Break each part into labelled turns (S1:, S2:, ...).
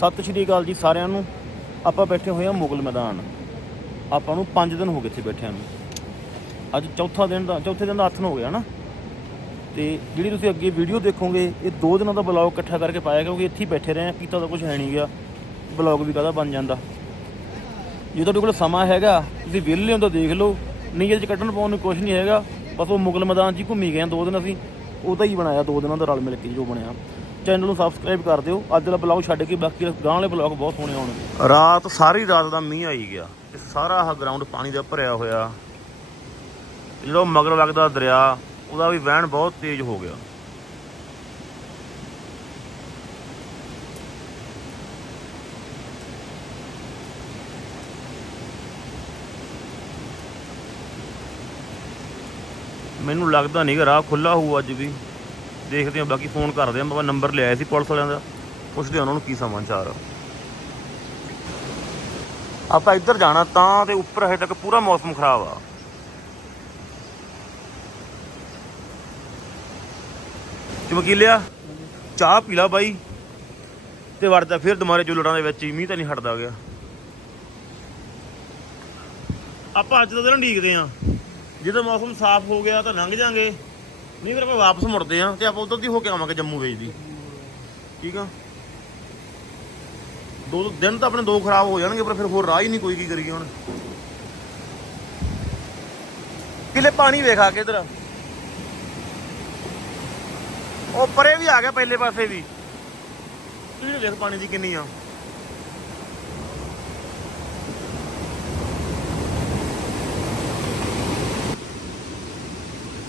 S1: ਸਤਿ ਸ਼੍ਰੀ ਅਕਾਲ ਜੀ ਸਾਰਿਆਂ ਨੂੰ। ਆਪਾਂ ਬੈਠੇ ਹੋਏ ਆ ਮੁਗਲ ਮੈਦਾਨ। ਆਪਾਂ ਨੂੰ 5 ਦਿਨ ਹੋ ਗਏ ਇੱਥੇ ਬੈਠਿਆਂ ਨੂੰ। ਅੱਜ ਚੌਥਾ ਦਿਨ ਦਾ ਚੌਥੇ ਦਿਨ ਦਾ ਹੱਥ ਹੋ ਗਿਆ ਨਾ। ਤੇ ਜਿਹੜੀ ਤੁਸੀਂ ਅੱਗੇ ਵੀਡੀਓ ਦੇਖੋਗੇ, ਇਹ ਦੋ ਦਿਨਾਂ ਦਾ ਬਲੌਗ ਇਕੱਠਾ ਕਰਕੇ ਪਾਇਆ ਕਿਉਂਕਿ ਇੱਥੇ ਹੀ ਬੈਠੇ ਰਹੇ ਆ ਕੀਤਾ ਤਾਂ ਕੁਝ ਹੈ ਨਹੀਂ ਗਿਆ ਬਲੌਗ ਵੀ ਕਾਹਦਾ ਬਣ ਜਾਂਦਾ। ਜੇ ਤੁਹਾਡੇ ਕੋਲ ਸਮਾਂ ਹੈਗਾ, ਤੁਸੀਂ ਵਿਹਲੇ ਹੋ ਤਾਂ ਦੇਖ ਲਓ। ਨਹੀਂ ਇਹਦੇ ਚ ਕੱਢਣ ਪਾਉਣ ਨੂੰ ਕੁਝ ਨਹੀਂ ਹੈਗਾ। ਬਸ ਉਹ ਮੁਗਲ ਮੈਦਾਨ 'ਚ ਹੀ ਘੁੰਮੀ ਗਏ ਆ ਦੋ ਦਿਨ ਅਸੀਂ। ਉਹਦਾ ਹੀ ਬਣਾਇਆ ਦੋ ਦਿਨਾਂ ਦਾ ਰਲ ਮਿਲ ਕੇ ਜੋ ਬਣਿਆ। ਚੈਨਲ ਨੂੰ ਸਬਸਕ੍ਰਾਈਬ ਕਰ ਦਿਓ। ਅੱਜ ਦਾ ਬਲੌਗ ਛੱਡ ਕੇ ਬਾਕੀ ਗਾਂ ਵਾਲੇ ਬਲੌਗ ਬਹੁਤ ਸੋਹਣੇ ਆਉਣਗੇ। ਰਾਤ ਸਾਰੀ ਰਾਤ ਦਾ ਮੀਂਹ ਆਈ ਗਿਆ ਇਹ ਸਾਰਾ ਆਹ ਗਰਾਊਂਡ ਪਾਣੀ ਦਾ ਭਰਿਆ ਹੋਇਆ। ਜਿਹੜਾ ਮਗਰ ਲੱਗਦਾ ਦਰਿਆ, ਉਹਦਾ ਵੀ ਵਹਿਣ ਬਹੁਤ ਤੇਜ਼ ਹੋ ਗਿਆ। ਮੈਨੂੰ ਲੱਗਦਾ ਨਹੀਂ ਕਿ ਰਾਹ ਖੁੱਲਾ ਹੋਊ ਅੱਜ ਵੀ। ਦੇਖਦੇ ਹਾਂ, ਬਾਕੀ ਫੋਨ ਕਰਦੇ ਹਾਂ, ਬਾਬਾ ਨੰਬਰ ਲਿਆ ਸੀ ਪੁਲਿਸ ਵਾਲਿਆਂ ਦਾ। ਪੁੱਛਦੇ ਹਾਂ ਉਹਨਾਂ ਨੂੰ ਕੀ ਸਮਾਚਾਰ ਆ ਆਪਾਂ ਇੱਧਰ ਜਾਣਾ ਤਾਂ ਤੇ ਉੱਪਰ ਹਜੇ ਤੱਕ ਪੂਰਾ ਮੌਸਮ ਖਰਾਬ ਆ। ਚਮਕੀਲਿਆ ਚਾਹ ਪੀ ਲਾ ਬਾਈ। ਤੇ ਵੜ ਫਿਰ ਦੁਬਾਰੇ ਜੁਲੜਾਂ ਦੇ ਵਿੱਚ ਮੀਂਹ ਤਾਂ ਨਹੀਂ ਹਟਦਾ ਗਿਆ। ਆਪਾਂ ਅੱਜ ਦਾ ਦਿਨ ਢੀਕਦੇ ਆ ਜਦੋਂ ਮੌਸਮ ਸਾਫ਼ ਹੋ ਗਿਆ ਤਾਂ ਲੰਘ ਜਾਾਂਗੇ। ਨਹੀਂ ਫਿਰ ਆਪਾਂ ਵਾਪਸ ਮੁੜਦੇ ਆ ਤੇ ਆਪਾਂ ਉਧਰ ਦੀ ਹੋ ਕੇ ਆਵਾਂਗੇ ਜੰਮੂ ਵੇਚ ਦੀ। ਠੀਕ ਆ? ਦੋ ਦਿਨ ਤਾਂ ਆਪਣੇ ਦੋ ਖਰਾਬ ਹੋ ਜਾਣਗੇ, ਪਰ ਫਿਰ ਹੋਰ ਰਾਹ ਹੀ ਨਹੀਂ ਕੋਈ ਕੀ ਕਰੀਏ ਹੁਣ। ਕਿਲੇ ਪਾਣੀ ਵੇਖਾ ਕੇ ਇਧਰ। ਉਹ ਪਰੇ ਵੀ ਆ ਗਿਆ ਪਹਿਲੇ ਪਾਸੇ ਵੀ। ਤੁਸੀਂ ਦੇਖ ਪਾਣੀ ਦੀ ਕਿੰਨੀ ਆ।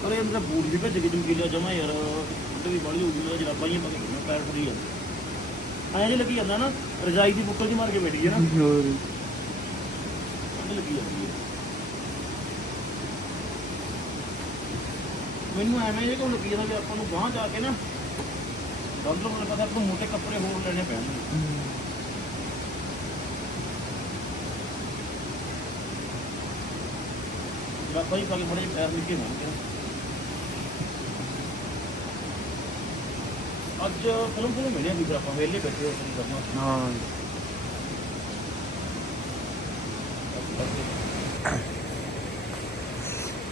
S1: ਅਰੇ ਅੰਦਰ ਬੂਟ ਵੀ ਭੱਜ ਕੇ ਜਮਕੀਲਾ ਜਮਾ ਯਾਰ ਠੰਡ ਵੀ ਬਾਲੀ ਹੋ ਗਈ ਮੇਰਾ ਜਰਾਬਾਂ ਹੀ ਪਾ ਕੇ ਪੈਰ ਫੁੱਲੀ ਆ। ਐਂ ਜੇ ਲੱਗੀ ਜਾਂਦਾ ਨਾ ਰਜਾਈ ਦੀ ਬੁੱਕਲ ਜੀ ਮਾਰ ਕੇ ਬੈਠੀ ਹੈ ਨਾ। ਠੰਡ ਲੱਗੀ ਜਾਂਦੀ ਹੈ ਮੈਨੂੰ ਐਵੇਂ ਜੇ ਕੋਲ ਲੱਗੀ ਜਾਂਦਾ ਵੀ ਆਪਾਂ ਨੂੰ ਗਾਂਹ ਜਾ ਕੇ ਨਾ ਡਾਕਟਰ ਨੂੰ ਪਤਾ ਆਪਾਂ ਮੋਟੇ ਕੱਪੜੇ ਹੋਰ ਲੈਣੇ ਪੈਣਗੇ। ਜਰਾਬਾਂ ਹੀ ਪਾ ਕੇ ਬੜੇ ਪੈਰ ਨਿੱਕੇ ਹੋਣਗੇ ਅੱਜ ਫਿਲਮ ਫਿਲਮ ਮਿਲਿਆ ਵੀ ਫਿਰ ਆਪਾਂ ਵੇਲੇ ਬੈਠੇ ਹੋ ਸੀ ਕਰਨਾ
S2: ਹਾਂ।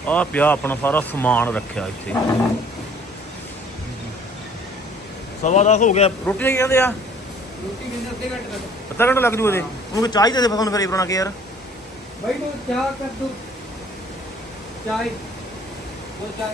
S1: ਆ ਪਿਆ ਆਪਣਾ ਸਾਰਾ ਸਮਾਨ ਰੱਖਿਆ ਇੱਥੇ। ਸਵਾ ਦਸ ਹੋ ਗਿਆ। ਰੋਟੀ ਕੀ ਕਹਿੰਦੇ ਆ?
S2: ਰੋਟੀ ਕਿੰਨੇ ਅੱਧੇ ਘੰਟੇ ਤੱਕ।
S1: ਅੱਧਾ ਘੰਟਾ ਲੱਗ ਜੂ ਉਹਦੇ। ਉਹਨੂੰ ਚਾਹੀਦੇ ਦੇ ਫਸਣ ਕਰੇ ਬਣਾ ਕੇ ਯਾਰ।
S2: ਭਾਈ ਤੂੰ ਚਾਹ ਕਰ ਦੋ। ਚਾਹ ਉਹ ਚਾਹ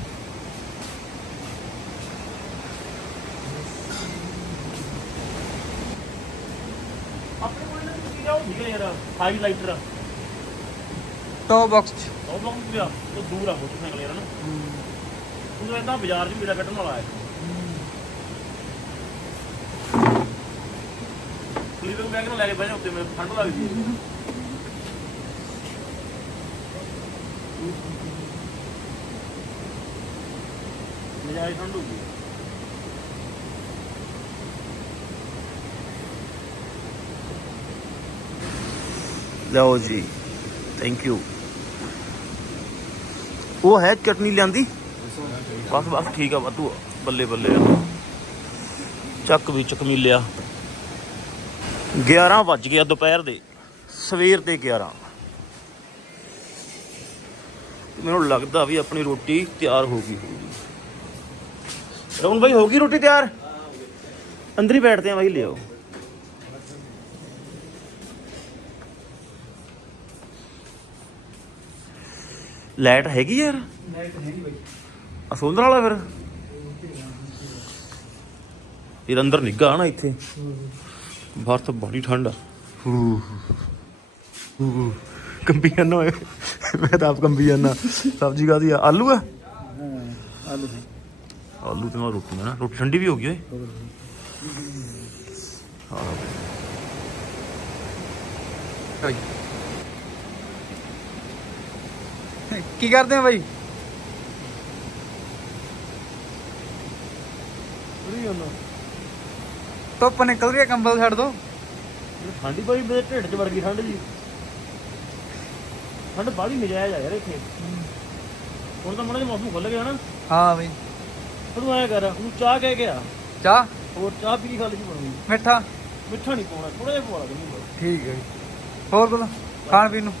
S1: ਕੀ ਜਾਓ ਠੀਕ ਹੈ ਯਾਰ ਹਾਈਲਾਈਟਰ
S2: ਟੋ ਬਾਕਸ ਚ
S1: ਉਹ ਬਹੁਤ ਪਿਆ ਉਹ ਦੂਰ ਆ ਮੋਟਰਸਾਈਕਲ ਯਾਰ ਨਾ ਉਹ ਇਦਾਂ ਬਾਜ਼ਾਰ 'ਚ ਮੇਰਾ ਕੱਢਣ ਵਾਲਾ ਹੈ। ਸਲੀਪਿੰਗ ਬੈਗ ਨੂੰ ਲੈ ਕੇ ਬਹਿ ਜਾ ਉੱਤੇ ਮੈਨੂੰ ਠੰਡ ਲੱਗਦੀ ਹੈ। ਠੰਡ ਹੋਊਗੀ ਲਓ ਜੀ। ਥੈਂਕ ਯੂ ਉਹ ਹੈ ਚਟਨੀ ਲਿਆਂਦੀ? ਬਸ ਬਸ ਠੀਕ ਆ ਵਾਧੂ ਆ। ਬੱਲੇ ਬੱਲੇ ਆ। ਚੱਕ ਵੀ ਚਕਮੀ ਲਿਆ 11 ਵੱਜ ਗਿਆ ਦੁਪਹਿਰ ਦੇ। ਸਵੇਰ ਦੇ 11 ਮੈਨੂੰ ਲੱਗਦਾ ਵੀ ਆਪਣੀ ਰੋਟੀ ਤਿਆਰ ਹੋ ਗਈ ਹੋਊਗੀ। ਰੌਣ ਭਾਈ ਹੋ ਗਈ ਰੋਟੀ ਤਿਆਰ? ਅੰਦਰ ਹੀ ਬੈਠਦੇ ਆ ਭਾਈ ਲਿਓ ਲਾਈਟ ਹੈਗੀ ਯਾਰ?
S2: ਲਾਈਟ ਹੈ ਨਹੀਂ ਭਾਈ
S1: ਆ ਸੋਲਰ ਵਾਲਾ ਫਿਰ? ਇਹ ਅੰਦਰ ਨਿੱਗਾ ਨਾ ਇੱਥੇ। ਬਾਹਰ ਤਾਂ ਬੜੀ ਠੰਡ ਆ। ਹੂ। ਹੂ। ਕੰਬੀ ਜਾਂਦਾ ਮੈਂ ਤਾਂ ਆਪ ਕੰਬੀ ਜਾਂਦਾ ਸਬਜ਼ੀ ਕਾਦੀ ਆ? ਆਲੂ ਆ?
S2: ਹਾਂ ਆਲੂ
S1: ਆਲੂ ਤੇ ਨਾਲ ਰੋਟੀ ਨਾ ਰੋਟੀ ਠੰਡੀ ਵੀ ਹੋ ਗਈ ਓਏ। ਹਾਂ
S2: ਭਾਈ ਕੀ ਕਰਦੇ ਆ ਬਾਈ?
S1: ਪੂਰੀ ਉਹਨਾਂ
S2: ਧੁੱਪ ਨਿਕਲ ਰਹੀ ਹੈ ਕੰਬਲ ਛੱਡ ਦੋ।
S1: ਠੰਡੀ ਬੜੀ ਮੇਰੇ ਢਿੱਡ 'ਚ ਵੜ ਗਈ ਠੰਡ ਜੀ। ਠੰਡ ਬਾਹਲੀ ਨਜਾਇਜ਼ ਆ ਯਾਰ ਇੱਥੇ। ਹੁਣ ਤਾਂ ਮਾੜਾ ਜਿਹਾ ਮੌਸਮ ਖੁੱਲ ਗਿਆ ਨਾ।
S2: ਹਾਂ ਬਾਈ।
S1: ਤੂੰ ਐਂ ਕਰ ਤੂੰ ਚਾਹ ਕਹਿ ਗਿਆ
S2: ਚਾਹ?
S1: ਹੋਰ ਚਾਹ ਪੀ ਕੇ ਗੱਲ ਜੀ ਬਣੂਗੀ
S2: ਮਿੱਠਾ?
S1: ਮਿੱਠਾ ਨਹੀਂ ਪਾਉਣਾ ਥੋੜਾ ਜਿਹਾ ਪਵਾ ਦੇ
S2: ਠੀਕ ਹੈ ਹੋਰ ਕੋਲ ਖਾਣ ਪੀਣ ਨੂੰ?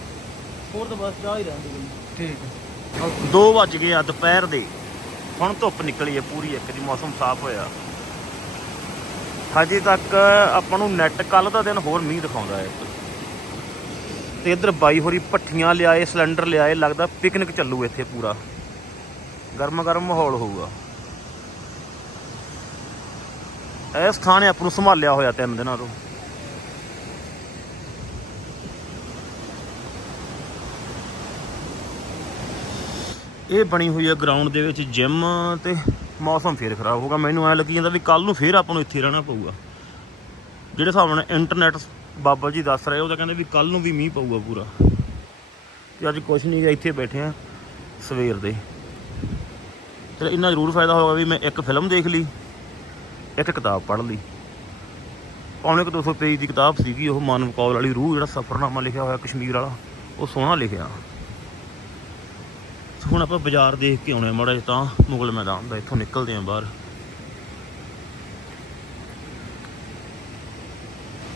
S1: ਹੋਰ ਤਾਂ ਬਸ ਚਾਹ ਹੀ ਰਹਿੰਦੀ
S2: ਠੀਕ ਹੈ।
S1: 2 ਵੱਜ ਗਏ ਆ ਦੁਪਹਿਰ ਦੇ। ਹੁਣ ਧੁੱਪ ਨਿਕਲੀ ਹੈ ਪੂਰੀ, ਇੱਕ ਦੀ ਮੌਸਮ ਸਾਫ਼ ਹੋਇਆ। ਹਜੇ ਤੱਕ ਆਪਾਂ ਨੂੰ ਨੈਟ ਕੱਲ ਦਾ ਦਿਨ ਹੋਰ ਮੀਂਹ ਦਿਖਾਉਂਦਾ ਹੈ। ਤੇ ਇੱਧਰ ਬਾਈ ਹੋਰੀ ਪੱਠੀਆਂ ਲਿਆਏ, ਸਿਲੰਡਰ ਲਿਆਏ, ਲੱਗਦਾ ਪਿਕਨਿਕ ਚੱਲੂ ਇੱਥੇ ਪੂਰਾ। ਗਰਮ ਗਰਮ ਮਾਹੌਲ ਹੋਊਗਾ। ਇਹ ਸਥਾਨ ਆਪਾਂ ਨੂੰ ਸੰਭਾਲਿਆ ਹੋਇਆ ਤਿੰਨ ਦਿਨਾਂ ਤੋਂ। ਇਹ ਬਣੀ ਹੋਈ ਹੈ ਗਰਾਊਂਡ ਦੇ ਵਿੱਚ ਜਿਮ ਤੇ ਮੌਸਮ ਫੇਰ ਖਰਾਬ ਹੋਗਾ ਮੈਨੂੰ ਐ ਲੱਗੀ ਜਾਂਦਾ ਵੀ ਕੱਲ ਨੂੰ ਫੇਰ ਆਪਾਂ ਨੂੰ ਇੱਥੇ ਰਹਿਣਾ ਪਊਗਾ। ਜਿਹੜੇ ਹਿਸਾਬ ਨਾਲ ਇੰਟਰਨੈਟ ਬਾਬਾ ਜੀ ਦੱਸ ਰਹੇ ਉਹ ਤਾਂ ਕਹਿੰਦੇ ਵੀ ਕੱਲ ਨੂੰ ਵੀ ਮੀਂਹ ਪਊਗਾ ਪੂਰਾ। ਤੇ ਅੱਜ ਕੁਛ ਨਹੀਂ ਇੱਥੇ ਬੈਠੇ ਆ ਸਵੇਰ ਦੇ। ਤੇ ਇੰਨਾ ਜ਼ਰੂਰ ਫਾਇਦਾ ਹੋਗਾ ਵੀ ਮੈਂ ਇੱਕ ਫਿਲਮ ਦੇਖ ਲਈ, ਇੱਕ ਕਿਤਾਬ ਪੜ੍ਹ ਲਈ। ਪੌਣੇ ਕੁ 200 ਪੇਜ ਦੀ ਕਿਤਾਬ ਸੀਗੀ, ਉਹ ਮਾਨਵ ਕੌਲ ਵਾਲੀ ਰੂਹ, ਜਿਹੜਾ ਸਫ਼ਰਨਾਮਾ ਲਿਖਿਆ ਹੋਇਆ ਕਸ਼ਮੀਰ ਵਾਲਾ, ਉਹ ਸੋਹਣਾ ਲਿਖਿਆ। ਹੁਣ ਆਪਾਂ ਬਾਜ਼ਾਰ ਦੇਖ ਕੇ ਆਉਣੇ ਮਾੜਾ ਜਿਹਾ ਤਾਂ ਮੁਗਲ ਮੈਦਾਨ ਦਾ ਇੱਥੋਂ ਨਿਕਲਦੇ ਆਂ ਬਾਹਰ।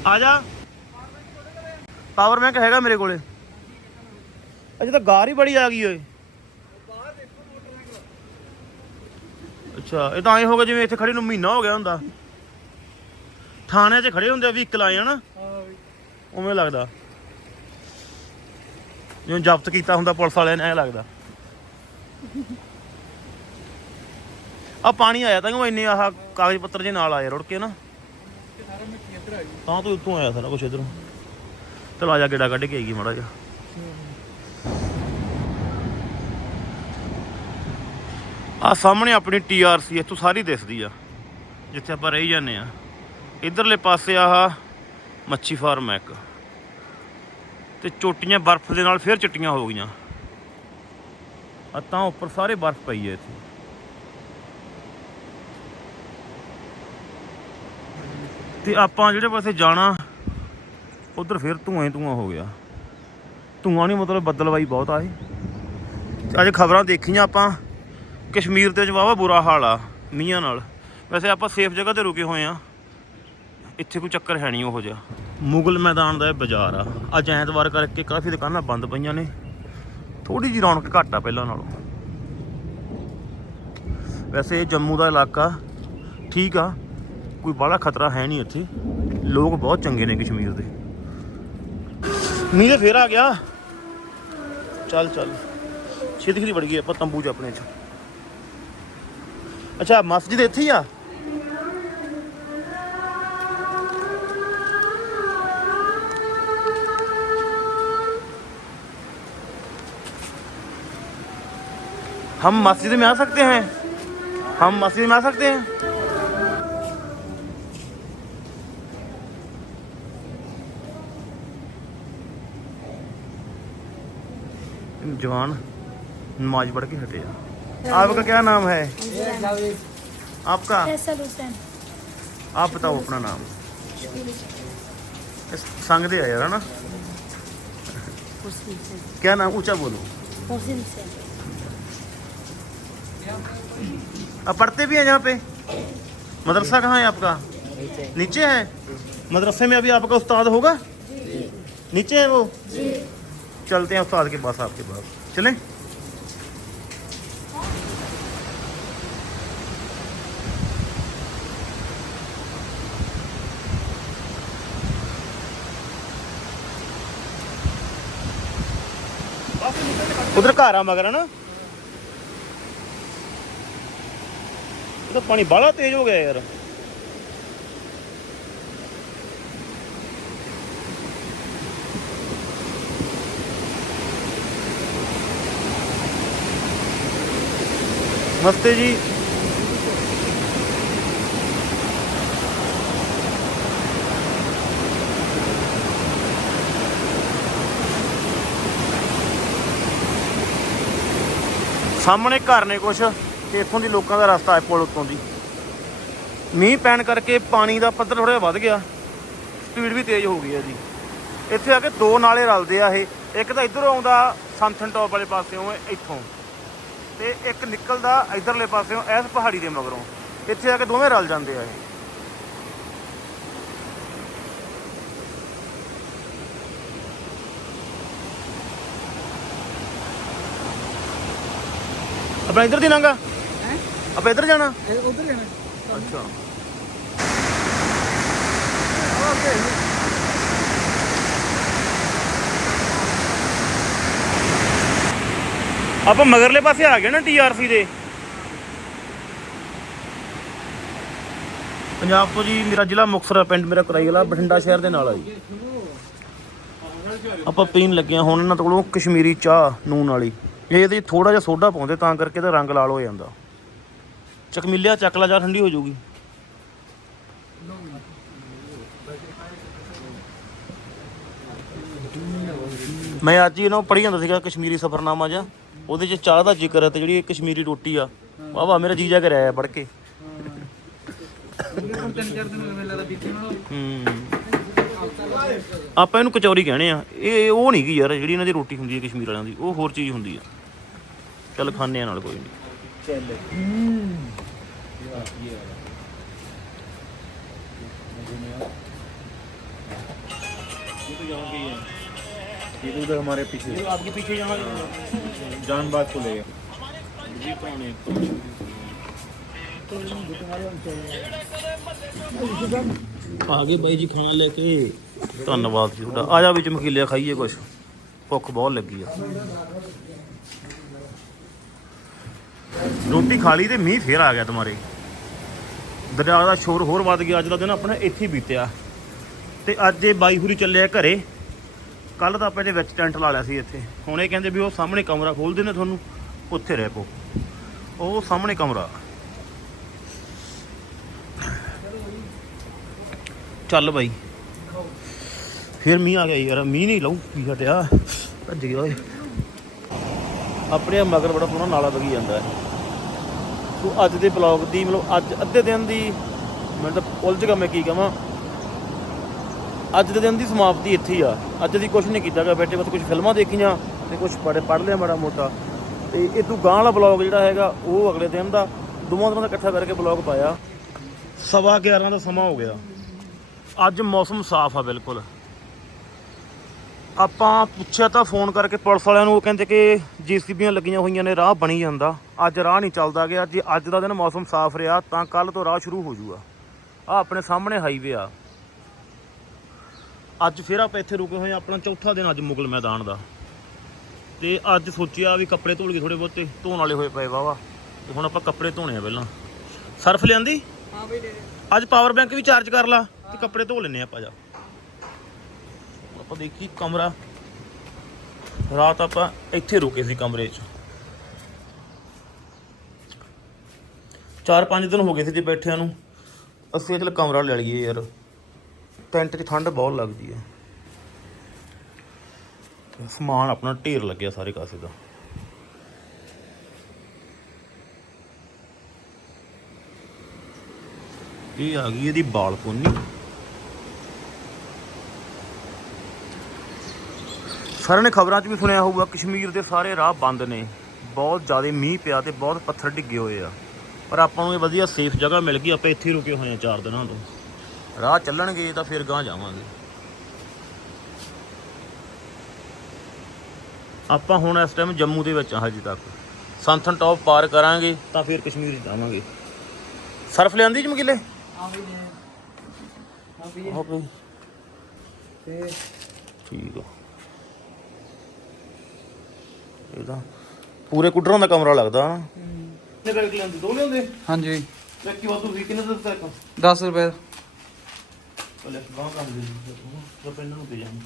S1: ਆ ਜਾ। ਪਾਵਰ ਬੈਂਕ ਹੈਗਾ ਮੇਰੇ ਕੋਲੇ। ਅਜੇ ਤਾਂ ਗਾਰ ਹੀ ਬੜੀ ਆ ਗਈ ਓਏ। ਅੱਛਾ ਇਹ ਤਾਂ ਐ ਹੋਗਾ ਜਿਵੇਂ ਇੱਥੇ ਖੜੇ ਨੂੰ ਮਹੀਨਾ ਹੋ ਗਿਆ ਹੁੰਦਾ। ਥਾਣੇ 'ਚ ਖੜੇ ਹੁੰਦੇ ਆ ਵਹੀਕਲ ਆਏ ਹਨਾ? ਉਵੇਂ ਲੱਗਦਾ। ਜਿਵੇਂ ਜ਼ਬਤ ਕੀਤਾ ਹੁੰਦਾ ਪੁਲਿਸ ਵਾਲਿਆਂ ਨੇ ਐ ਲੱਗਦਾ। ਆ ਪਾਣੀ ਆਇਆ ਤਾਂ ਉਹ ਇੰਨੇ ਆਹ ਕਾਗਜ਼ ਪੱਤਰ ਜੇ ਨਾਲ ਆਏ ਰੁੜ ਕੇ ਨਾ? ਤਾਂ ਤੋਂ ਉੱਤੋਂ ਆਇਆ ਸਾਰਾ ਕੁਛ ਇਧਰੋਂ। ਚਲ ਆ ਜਾ ਗੇੜਾ ਕੱਢ ਕੇ ਆਈਏ ਮਾੜਾ ਜਿਹਾ। ਆ ਸਾਹਮਣੇ ਆਪਣੀ ਟੀਆਰਸੀ ਇੱਥੋਂ ਸਾਰੀ ਦਿਸਦੀ ਆ, ਜਿੱਥੇ ਆਪਾਂ ਰਹੀ ਜਾਂਦੇ ਆ। ਇਧਰਲੇ ਪਾਸੇ ਆਹ ਮੱਛੀ ਫਾਰਮ ਹੈ ਇੱਕ। ਤੇ ਚੋਟੀਆਂ ਬਰਫ਼ ਦੇ ਨਾਲ ਫੇਰ ਚਿੱਟੀਆਂ ਹੋ ਗਈਆਂ। ਆ ਤਾਂ ਉੱਪਰ ਸਾਰੇ ਬਰਫ਼ ਪਈ ਹੈ ਇੱਥੇ। ਤੇ ਆਪਾਂ ਜਿਹੜੇ ਪਾਸੇ ਜਾਣਾ, ਉਧਰ ਫਿਰ ਧੂਆਂ ਹੀ ਧੂਆਂ ਹੋ ਗਿਆ। ਧੂਆਂ ਨਹੀਂ ਮਤਲਬ ਬੱਦਲਵਾਈ ਬਹੁਤ ਆਏ ਅੱਜ ਖਬਰਾਂ ਦੇਖੀਆਂ ਆਪਾਂ, ਕਸ਼ਮੀਰ ਦੇ ਵਿੱਚ ਵਾਵਾ ਬੁਰਾ ਹਾਲ ਆ, ਮੀਂਹਾਂ ਨਾਲ। ਵੈਸੇ ਆਪਾਂ ਸੇਫ ਜਗ੍ਹਾ ਤੇ ਰੁਕੇ ਹੋਏ ਆ। ਇੱਥੇ ਕੋਈ ਚੱਕਰ ਹੈ ਨਹੀਂ ਉਹੋ ਜਿਹਾ। ਮੁਗਲ ਮੈਦਾਨ ਦਾ ਇਹ ਬਾਜ਼ਾਰ ਆ। ਅੱਜ ਐਤਵਾਰ ਕਰਕੇ ਕਾਫੀ ਦੁਕਾਨਾਂ ਬੰਦ ਪਈਆਂ ਨੇ। ਥੋੜੀ ਜਿਹੀ ਰੌਣਕ ਘੱਟ ਆ ਪਹਿਲਾਂ ਨਾਲੋਂ। ਵੈਸੇ ਜੰਮੂ ਦਾ ਇਲਾਕਾ ਠੀਕ ਆ, ਕੋਈ ਬੜਾ ਖਤਰਾ ਹੈ ਨਹੀਂ ਇੱਥੇ। ਲੋਕ ਬਹੁਤ ਚੰਗੇ ਨੇ ਕਸ਼ਮੀਰ ਦੇ। ਮੀਂਹ ਤੇ ਫੇਰ ਆ ਗਿਆ। ਚੱਲ ਚੱਲ। ਛੇਤੀ ਛੇਤੀ ਵੜ ਗਈ, ਆਪਾਂ ਤੰਬੂ 'ਚ ਆਪਣੇ 'ਚ। ਅੱਛਾ, ਮਸਜਿਦ ਇੱਥੇ ਹੀ ਆ? हम मस्जिद में आ सकते हैं हम मस्जिद में आ सकते हैं जवान नमाज पढ़ के हटे आपका क्या नाम है आपका
S3: फैसल हुसैन
S1: आप बताओ अपना नाम इस- संगदे है यार है ना
S3: हुसैन हुसैन
S1: क्या नाम ऊंचा बोलो आप पढ़ते भी हैं यहाँ पे। मदरसा कहाँ है आपका? नीचे। है? मदरसे में अभी आपका उस्ताद होगा? नीचे है वो? चलते हैं उस्ताद के पास आपके पास। चलें। उधर घर आ मगर है ना? ਤਾਂ ਪਾਣੀ ਬਾਹਲਾ ਤੇਜ਼ ਹੋ ਗਿਆ ਯਾਰ। ਨਮਸਤੇ ਜੀ। ਸਾਹਮਣੇ ਘਰ ਨੇ ਕੁਛ। ਤੇ ਇੱਥੋਂ ਦੀ ਲੋਕਾਂ ਦਾ ਰਸਤਾ ਹੈ ਪੁਲ ਉੱਤੋਂ ਦੀ। ਮੀਂਹ ਪੈਣ ਕਰਕੇ ਪਾਣੀ ਦਾ ਪੱਧਰ ਥੋੜਾ ਵੱਧ ਗਿਆ। ਸਪੀਡ ਵੀ ਤੇਜ਼ ਹੋ ਗਈ ਹੈ ਜੀ। ਇੱਥੇ ਆ ਕੇ ਦੋ ਨਾਲੇ ਰਲਦੇ ਆ ਇਹ। ਇੱਕ ਤਾਂ ਇਧਰੋਂ ਆਉਂਦਾ ਸੰਥਨ ਟੌਪ ਵਾਲੇ ਪਾਸਿਓਂ, ਇੱਥੋਂ। ਤੇ ਇੱਕ ਨਿਕਲਦਾ ਇਧਰਲੇ ਪਾਸਿਓਂ ਇਸ ਪਹਾੜੀ ਦੇ ਮਗਰੋਂ। ਇੱਥੇ ਆ ਕੇ ਦੋਵੇਂ ਰਲ ਜਾਂਦੇ ਆ ਇਹ। ਆਪਣਾ ਇੱਧਰ ਦੀ ਲੰਗਾ ਆਪਾਂ ਇੱਧਰ ਜਾਣਾ?
S2: ਉਧਰ ਜਾਣਾ।
S1: ਅੱਛਾ। ਆਪਾਂ ਮਗਰਲੇ ਪਾਸੇ ਆ ਗਏ ਨਾ ਟੀਆਰਸੀ ਦੇ। ਪੰਜਾਬ ਤੋਂ ਜੀ ਮੇਰਾ ਜ਼ਿਲ੍ਹਾ ਮੁਕਤਸਰ ਪਿੰਡ ਮੇਰਾ ਕਰਾਈ ਵਾਲਾ ਬਠਿੰਡਾ ਸ਼ਹਿਰ ਦੇ ਨਾਲ ਆ ਜੀ। ਆਪਾਂ ਪੀਣ ਲੱਗੇ ਹੁਣ ਇਹਨਾਂ ਕੋਲੋਂ ਕਸ਼ਮੀਰੀ ਚਾਹ ਨੂਨ ਵਾਲੀ। ਇਹ ਇਹਦੇ ਥੋੜਾ ਜਿਹਾ ਸੋਡਾ ਪਾਉਂਦੇ ਤਾਂ ਕਰਕੇ ਇਹਦਾ ਰੰਗ ਲਾਲ ਹੋ ਜਾਂਦਾ। ਚੱਕ ਮਿਲਿਆ ਚੱਕ ਲਾ ਜਾ ਠੰਡੀ ਹੋ ਜਾਊਗੀ। ਮੈਂ ਅੱਜ ਹੀ ਇਹਨਾਂ ਨੂੰ ਪੜ੍ਹੀ ਜਾਂਦਾ ਸੀਗਾ ਕਸ਼ਮੀਰੀ ਸਫਰਨਾਮਾ ਜਿਹਾ। ਉਹਦੇ 'ਚ ਚਾਹ ਦਾ ਜ਼ਿਕਰ ਹੈ ਤੇ ਜਿਹੜੀ ਇਹ ਕਸ਼ਮੀਰੀ ਰੋਟੀ ਆ। ਵਾਹ ਵਾਹ ਮੇਰਾ ਜੀਜਾ ਕਰਿਆ ਪੜ੍ਹ ਕੇ।
S2: ਬੀਤੇ ਨਾਲ
S1: ਹੂੰ। ਆਪਾਂ ਇਹਨੂੰ ਕਚੌਰੀ ਕਹਿੰਦੇ ਆ। ਇਹ ਉਹ ਨਹੀਂ ਗੀ ਯਾਰ ਜਿਹੜੀ ਇਹਨਾਂ ਦੀ ਰੋਟੀ ਹੁੰਦੀ ਹੈ ਕਸ਼ਮੀਰ ਵਾਲਿਆਂ ਦੀ ਉਹ ਹੋਰ ਚੀਜ਼ ਹੁੰਦੀ ਆ। ਚੱਲ ਖਾਣੇ ਨਾਲ ਕੋਈ ਨਹੀਂ
S3: ये तो उधर हमारे पीछे
S1: आपके पीछे जाना
S3: जान बात को ले
S1: जी पुराने ਆ ਗਏ ਬਾਈ ਜੀ ਖਾਣਾ ਲੈ ਕੇ ਧੰਨਵਾਦ ਜੀ ਤੁਹਾਡਾ ਆ ਜਾ ਵਿੱਚ ਮਖੀਲਿਆ ਖਾਈਏ ਕੁਛ ਭੁੱਖ ਬਹੁਤ ਲੱਗੀ ਆ ਰੋਟੀ ਖਾ ਲਈ ਤੇ ਮੀਂਹ ਫੇਰ ਆ ਗਿਆ ਤੁਹਾਰੇ ਦਰਿਆ ਦਾ ਸ਼ੋਰ ਹੋਰ ਵੱਧ ਗਿਆ, ਅੱਜ ਦਾ ਦਿਨ ਆਪਣਾ ਇੱਥੇ ਬੀਤਿਆ। ਤੇ ਅੱਜ ਇਹ ਬਾਈ ਹੁਰੀ ਚੱਲਿਆ ਘਰੇ। ਕੱਲ ਤਾਂ ਆਪਾਂ ਇਹਦੇ ਵਿੱਚ ਟੈਂਟ ਲਾ ਲਿਆ ਸੀ ਇੱਥੇ। ਹੁਣ ਇਹ ਕਹਿੰਦੇ ਵੀ ਉਹ ਸਾਹਮਣੇ ਕਮਰਾ ਖੋਲ ਦਿੰਦੇ ਤੁਹਾਨੂੰ, ਉੱਥੇ ਰਹਿ ਪੋ ਉਹ ਸਾਹਮਣੇ ਕਮਰਾ। ਚੱਲ ਬਾਈ। ਫਿਰ ਮੀਂਹ ਆ ਗਿਆ ਯਾਰ, ਮੀਂਹ ਨਹੀਂ ਲਊ, ਕੀ ਹਟਿਆ। ਭੱਜ ਗਿਆ ਓਏ। ਆਪਣੇ ਮਗਰ ਬੜਾ ਸੋਹਣਾ ਨਾਲਾ ਵਗੀ ਜਾਂਦਾ ਹੈ। ਸੋ ਅੱਜ ਦੇ ਬਲੌਗ ਦੀ ਮਤਲਬ ਅੱਜ ਅੱਧੇ ਦਿਨ ਦੀ ਮੈਂ ਤਾਂ ਉਲਝ ਗਿਆ ਮੈਂ ਕੀ ਕਹਾਂ ਅੱਜ ਦੇ ਦਿਨ ਦੀ ਸਮਾਪਤੀ ਇੱਥੇ ਹੀ ਆ। ਅੱਜ ਦੀ ਕੁਝ ਨਹੀਂ ਕੀਤਾਗਾ ਬੈਠੇ ਬਸ ਕੁਝ ਫਿਲਮਾਂ ਦੇਖੀਆਂ ਤੇ ਕੁਝ ਪੜ੍ਹ ਪੜ੍ਹ ਲਿਆ ਮਾੜਾ ਮੋਟਾ। ਤੇ ਇਹ ਤੋਂ ਗਾਂ ਵਾਲਾ ਬਲੌਗ ਜਿਹੜਾ ਹੈਗਾ, ਉਹ ਅਗਲੇ ਦਿਨ ਦਾ ਦੋਵਾਂ ਦਿਨਾਂ ਦਾ ਇਕੱਠਾ ਕਰਕੇ ਬਲੌਗ ਪਾਇਆ। ਸਵਾ 11 ਦਾ ਸਮਾਂ ਹੋ ਗਿਆ। ਅੱਜ ਮੌਸਮ ਸਾਫ਼ ਆ ਬਿਲਕੁਲ। ਆਪਾਂ ਪੁੱਛਿਆ ਤਾਂ ਫੋਨ ਕਰਕੇ ਪੁਲਿਸ ਵਾਲਿਆਂ ਨੂੰ ਉਹ ਕਹਿੰਦੇ ਕਿ ਜੀਸੀਬੀਆਂ ਲੱਗੀਆਂ ਹੋਈਆਂ ਨੇ ਰਾਹ ਬਣੀ ਜਾਂਦਾ। ਅੱਜ ਰਾਹ ਨਹੀਂ ਚੱਲਦਾ ਗਿਆ ਜੇ ਅੱਜ ਦਾ ਦਿਨ ਮੌਸਮ ਸਾਫ਼ ਰਿਹਾ ਤਾਂ ਕੱਲ ਤੋਂ ਰਾਹ ਸ਼ੁਰੂ ਹੋ ਜਾਊਗਾ ਆ ਆਪਣੇ ਸਾਹਮਣੇ ਹਾਈਵੇ ਆ। ਅੱਜ ਫਿਰ ਆਪਾਂ ਇੱਥੇ ਰੁਕੇ ਹੋਏ ਆ ਆਪਣਾ ਚੌਥਾ ਦਿਨ ਅੱਜ ਮੁਗਲ ਮੈਦਾਨ ਦਾ। ਤੇ ਅੱਜ ਸੋਚਿਆ ਵੀ ਕੱਪੜੇ ਧੋਲ ਗਏ ਥੋੜੇ ਬਹੁਤੇ ਧੋਣ ਵਾਲੇ ਹੋਏ ਪਏ ਵਾਵਾ ਤੇ ਹੁਣ ਆਪਾਂ ਕੱਪੜੇ ਧੋਣੇ ਆ ਪਹਿਲਾਂ। ਸਰਫ ਲਿਆਂਦੀ?
S2: ਹਾਂ ਬਈ ਦੇ
S1: ਅੱਜ ਪਾਵਰ ਬੈਂਕ ਵੀ ਚਾਰਜ ਕਰ ਲਾ ਤੇ ਕੱਪੜੇ ਧੋ ਲੈਨੇ ਆਪਾਂ ਜਾ। ਆਪਾਂ ਦੇਖੀ ਕਮਰਾ। ਰਾਤ ਆਪਾਂ ਇੱਥੇ ਰੁਕੇ ਸੀ ਕਮਰੇ 'ਚ। ਚਾਰ ਪੰਜ ਦਿਨ ਹੋ ਗਏ ਸੀ ਜੀ ਬੈਠਿਆਂ ਨੂੰ। ਅਸੀਂ ਚਲ ਕਮਰਾ ਲੈ ਲਈਏ ਯਾਰ। ਟੈਂਟ 'ਚ ਠੰਡ ਬਹੁਤ ਲੱਗਦੀ ਹੈ। ਸਮਾਨ ਆਪਣਾ ਢੇਰ ਲੱਗਿਆ ਸਾਰੇ ਕਾਸੇ ਦਾ। ਇਹ ਆ ਗਈ ਇਹਦੀ ਬਾਲਕੋਨੀ। ਸਾਰਿਆਂ ਨੇ ਖਬਰਾਂ 'ਚ ਵੀ ਸੁਣਿਆ ਹੋਊਗਾ ਕਸ਼ਮੀਰ ਦੇ ਸਾਰੇ ਰਾਹ ਬੰਦ ਨੇ। ਬਹੁਤ ਜ਼ਿਆਦਾ ਮੀਂਹ ਪਿਆ ਤੇ ਬਹੁਤ ਪੱਥਰ ਡਿੱਗੇ ਹੋਏ ਆ। ਪਰ ਆਪਾਂ ਨੂੰ ਇਹ ਵਧੀਆ ਸੇਫ ਜਗ੍ਹਾ ਮਿਲ ਗਈ ਆਪਾਂ ਇੱਥੇ ਹੀ ਰੁਕੇ ਹੋਏ ਆ ਚਾਰ ਦਿਨਾਂ ਤੋਂ। ਰਾਹ ਚੱਲਣਗੇ ਤਾਂ ਫਿਰ ਗਾਂ ਜਾਵਾਂਗੇ। ਆਪਾਂ ਹੁਣ ਇਸ ਟਾਈਮ ਜੰਮੂ ਦੇ ਵਿੱਚ ਆ ਹਜੇ ਤੱਕ। ਸੰਥਨ ਟੌਪ ਪਾਰ ਕਰਾਂਗੇ ਤਾਂ ਫਿਰ ਕਸ਼ਮੀਰ ਜਾਵਾਂਗੇ। ਸਰਫ ਲਿਆਂਦੀ
S2: ਬਈ ਦੇ ਹਾਂ ਬਈ
S1: ਹਾਂ ਬਈ
S2: ਤੇ
S1: ਠੀਕ ਆ। ਇਹਦਾ। ਪੂਰੇ ਕੁੱਡਰਾਂ ਦਾ ਕਮਰਾ ਲੱਗਦਾ ਨਾ ਕਿੰਨੇ ਬੈਗ ਲਿਆਂਦੇ ਦੋ ਲਿਆਂਦੇ
S2: ਹਾਂਜੀ।
S1: ਮੈਂ ਕੀ ਵਾਧੂ ਵੀ ਕਿੰਨੇ ਦਾ ਤੱਕ
S2: 10 ਰੁਪਏ
S1: ਪਹਿਲੇ ਬਾਹਰ ਕਰ ਦੇ ਪਿੰਡ ਨੂੰ ਦੇ ਜਾਂਦੇ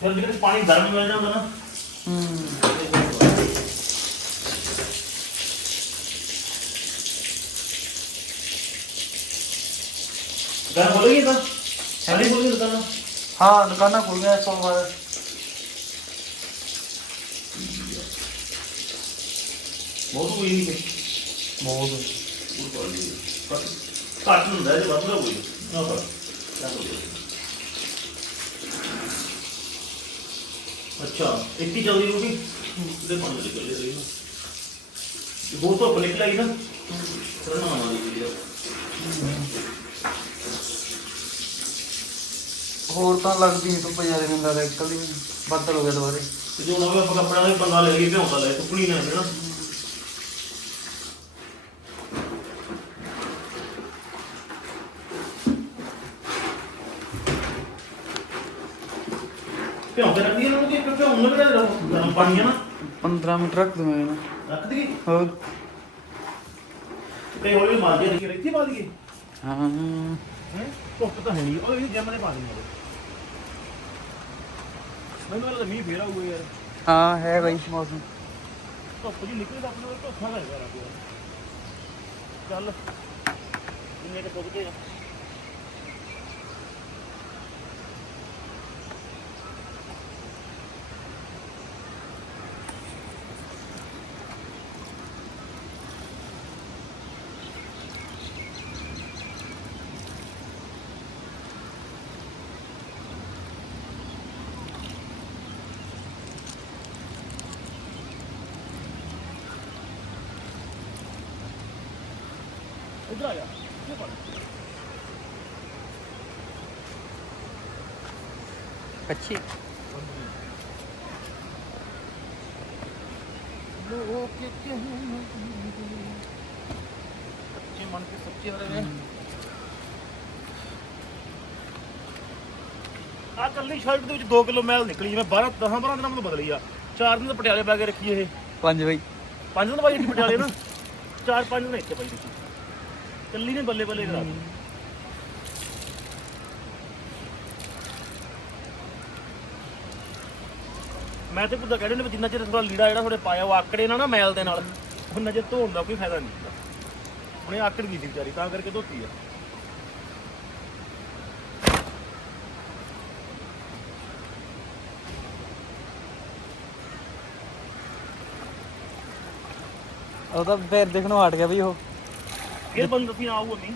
S1: ਫਿਰ ਜਿਹੜੇ ਪਾਣੀ ਗਰਮ ਮਿਲ ਜਾਂਦਾ ਨਾ।
S2: ਹੂੰ
S1: ਗਈ ਤਾਂ? ਹੋ ਗਈ ਦੁਕਾਨਾਂ?
S2: ਹਾਂ ਦੁਕਾਨਾਂ ਖੁੱਲ ਗਈਆਂ ਸੋਮਵਾਰ
S1: ਬਹੁਤ ਹੋਈ ਨਹੀਂ
S2: ਬਹੁਤ
S1: ਘੱਟ ਹੁੰਦਾ ਜੇ ਵੱਧ ਨਾ ਹੋਈ। ਨਾ ਪਰ ਅੱਛਾ ਇੱਕੀ ਜਲਦੀ ਹੋ ਗਈ ਦੇ ਪਾਣੀ ਦੇ ਕੱਲੇ ਰਹੀ ਇਹ ਬਹੁਤ ਧੁੱਪ ਨਿਕਲ ਆਈ ਨਾ? ਨਾ ਆਵਾਂ ਦੀ ਵੀਡੀਓ
S2: ਹੋਰ ਤਾਂ ਲੱਗਦੀ ਨਹੀਂ ਤੂੰ ਪੰਜਾਰੇ ਨੂੰ ਲੱਗਦਾ ਨਿਕਲਦੀ ਬੱਦਲ ਹੋ ਗਿਆ ਦੁਬਾਰੇ।
S1: ਤੇ ਜੋ ਨਵੇਂ ਆਪਾਂ ਕੱਪੜਿਆਂ ਦਾ ਪੰਗਾ ਲੈ ਲਈ ਭਿਉਂਦਾ ਲੈ ਟੁਕਣੀ ਨਾ ਨਾ ਭਿਉਂਦੇ ਰੱਖੀ ਇਹਨਾਂ ਨੂੰ ਕਿ ਭਿਉਂ ਨਾ ਕਿਹੜਾ ਗਰਮ ਪਾਣੀ ਆ ਨਾ?
S2: 15 ਮਿੰਟ ਰੱਖ ਦੂੰਗਾ ਇਹਨਾਂ।
S1: ਰੱਖ ਦਈਏ?
S2: ਹੋਰ।
S1: ਤੇ ਹੌਲੀ ਮਾਰ ਕੇ ਦੇਖੀ ਇੱਥੇ ਪਾ ਦਈਏ।
S2: ਹਾਂ।
S1: ਹੈ? ਧੁੱਪ ਤਾਂ ਹੈ ਨਹੀਂ। ਉਹ ਇਹ ਜੰਮ ਦੇ ਪਾ ਦਿੰਦੇ ਮੈਨੂੰ ਲੱਗਦਾ ਮੀਂਹ ਫੇਰ ਆਊਗਾ ਯਾਰ।
S2: ਹਾਂ ਹੈ ਬਈ। ਮੌਸਮ।
S1: ਧੁੱਪ ਜੀ ਨਿਕਲੀ ਤਾਂ ਆਪਣੇ ਕੋਲ ਧੋਖਾ ਕਰ ਯਾਰ। ਚੱਲ। ਇੰਨੇ ਤੇ ਪੁੱਗਦੇ ਆ ਇੱਧਰ ਆ ਜਾ ਇਹ ਪੜ
S2: ਅੱਛੀ
S1: ਲੋਕ ਕਹਿੰਦੇ ਕੱਚੇ ਮਨ ਕੇ ਸੱਚੇ ਹੋ ਰਹੇ ਆ ਕੱਲੀ ਸ਼ਰਟ ਦੇ ਵਿੱਚ 2 ਕਿਲੋ ਮੈਲ ਨਿਕਲੀ ਜਿਵੇਂ 12 10 12 ਦਿਨਾਂ ਤੋਂ ਬਦਲੀ ਆ। 4 ਦਿਨ ਤਾਂ ਪਟਿਆਲੇ ਪਾ ਕੇ ਰੱਖੀ ਇਹ।
S2: 5 ਬਈ।
S1: 5 ਦਿਨ ਇੱਥੇ ਪਟਿਆਲੇ ਨਾ 4 5 ਦਿਨ ਇੱਥੇ ਪਾਈ ਦਿੱਤੀ ਕੱਲੀ ਨੇ ਬੱਲੇ ਬੱਲੇ ਕਰਾ ਦਿੱਤੀ। ਮੈਂ ਤੇ ਕੁੱਦਾ ਕਹਿੰਦੇ ਨੇ ਵੀ ਜਿੰਨਾ ਚਿਰ ਥੋੜਾ ਲੀੜਾ ਜਿਹੜਾ ਥੋੜੇ ਪਾਇਆ ਉਹ ਆਕੜੇ ਨਾ ਨਾ ਮੈਲ ਦੇ ਨਾਲ ਉਹਨਾਂ ਚਿਰ ਧੋਣ ਦਾ ਕੋਈ ਫਾਇਦਾ ਨਹੀਂ। ਹੁਣੇ ਆਕੜ ਗਈ ਸੀ ਵਿਚਾਰੀ ਤਾਂ ਕਰਕੇ ਧੋਤੀ ਆ।
S2: ਉਹ ਤਾਂ ਫੇਰ ਦੇਖਣੋਂ ਹਟ ਗਿਆ ਬਈ ਉਹ।
S1: ਇਹ ਬੰਦ ਅਸੀਂ ਆਊ ਅਸੀਂ